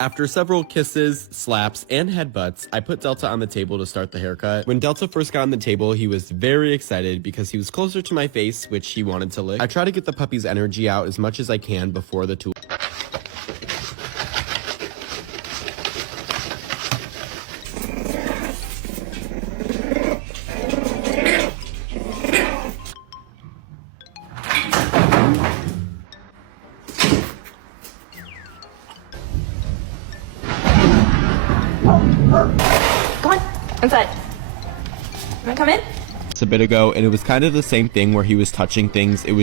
After several kisses, slaps, and headbutts, I put Delta on the table to start the haircut. When Delta first got on the table, he was very excited because he was closer to my face, which he wanted to lick. I try to get the puppy's energy out as much as I can before the tool. Come on, inside. You wanna come in? A bit ago, and it was kind of the same thing where he was touching things. It was